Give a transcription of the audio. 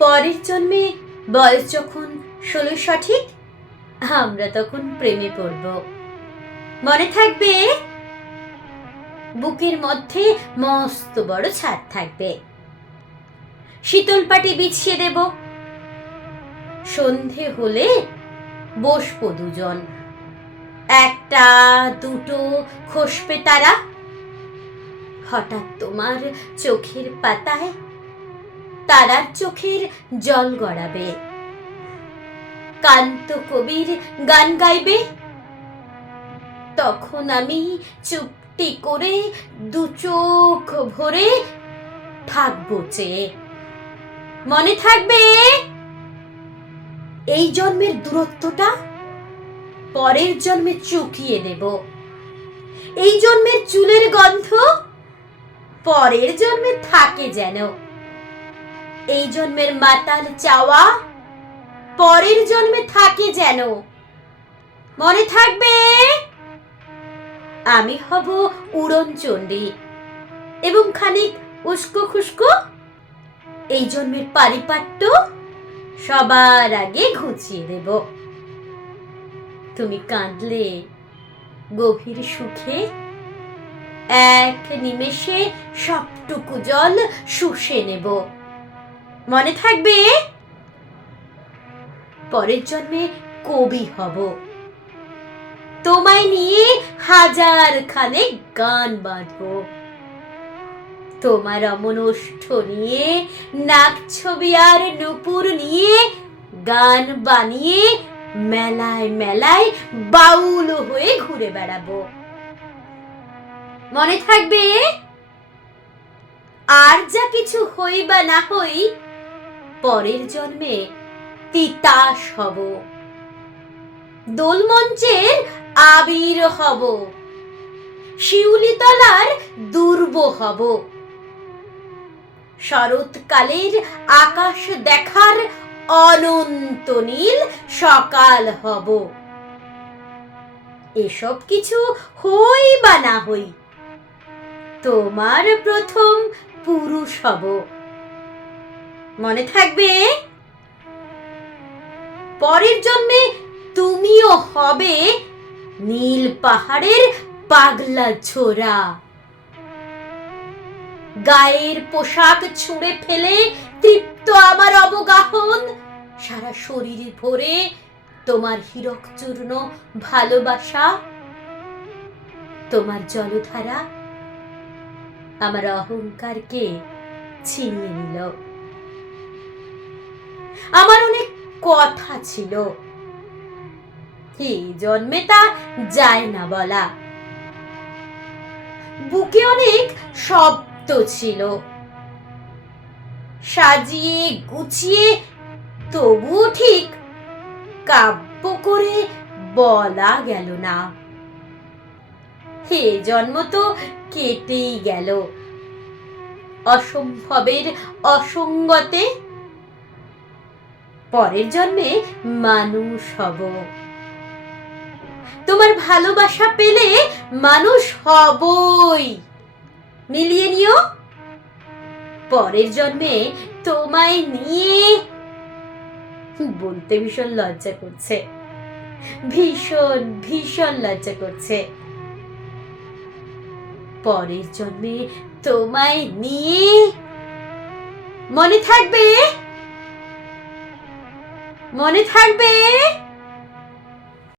পরের জন্মে বয়স যখন 16 সঠিক, আমরা তখন প্রেমে পড়ব। মনে থাকবে? বুকের মধ্যে মস্ত বড় ছাদ থাকবে, শীতল পাটি বিছিয়ে দেব। সন্ধে হলে বসবো দুজন, একটা দুটো খসবে তারা। হঠাৎ তোমার চোখের পাতায় তারার চোখের জল গড়াবে, কান্ত কবির গান গাইবে। তখন আমি চুপটি করে দু চোখ ভরে থাকবো চেয়ে। মনে থাকবে? এই জন্মের দূরত্বটা পরের জন্মে চুকিয়ে দেব। এই জন্মের চুলের গন্ধ পরের জন্মে থাকে যেন। এই জন্মের মাতাল চাওয়া পরের জন্মে থাকে যেন। মনে থাকবে? আমি হব উড়নচণ্ডী এবং খানিক উস্কো খুস্কো। এই জন্মের পারিপাট্য সবার আগে ঘুচিয়ে দেব। তুমি কাঁদলে গভীর সুখে এক নিমেষে সবটুকু জল শুষে নেব। মনে থাকবে? পরের জন্মে কবি হব, তোমায় নিয়ে হাজার খানেক গান বাঁধবো। তোমার অমন ওষ্ঠ নিয়ে, নাক ছবি আর নূপুর নিয়ে গান বানিয়ে মেলায় মেলায় বাউল হয়ে ঘুরে বেড়াবো। মনে থাকবে? আর যা কিছু হই বা না হই, পরের জন্মে তিতাস হব, দোলমঞ্চের আবির হব, শিউলিতলার দুর্ব হব, শরৎকালের আকাশ দেখার অনন্ত নীল সকাল হব। এসব কিছু হই বা না হই, তোমার প্রথম পুরুষ হব। মনে থাকবে? পরের জন্মে তুমিও হবে নীল পাহাড়ের পাগলা ছোরা। গায়ের পোশাক ছুঁড়ে ফেলে তৃপ্ত আমার অবগাহন, সারা শরীর ভরে তোমার হীরক চূর্ণ ভালোবাসা। তোমার জলধারা আমার অহংকারকে ছিনিয়ে নিল। আমার অনেক কথা ছিল, এই জন্মে তা যায় না বলা। বুকে অনেক শব্দ ছিল, সাজিয়ে গুছিয়ে তবুও ঠিক কাব্য করে বলা গেল না। হে জন্ম তো কেটেই গেল অসম্ভবের অসঙ্গতে। পরের জন্মে মানুষ হব, তোমার ভালোবাসা পেলে মানুষ হবই। মিলিয়ে নিও। পরের জন্মে তোমায় নিয়ে, বলতে ভীষণ লজ্জা করছে, ভীষণ ভীষণ লজ্জা করছে। পরের জন্মে তোমায় নিয়ে। মনে থাকবে? মনে থাকবে?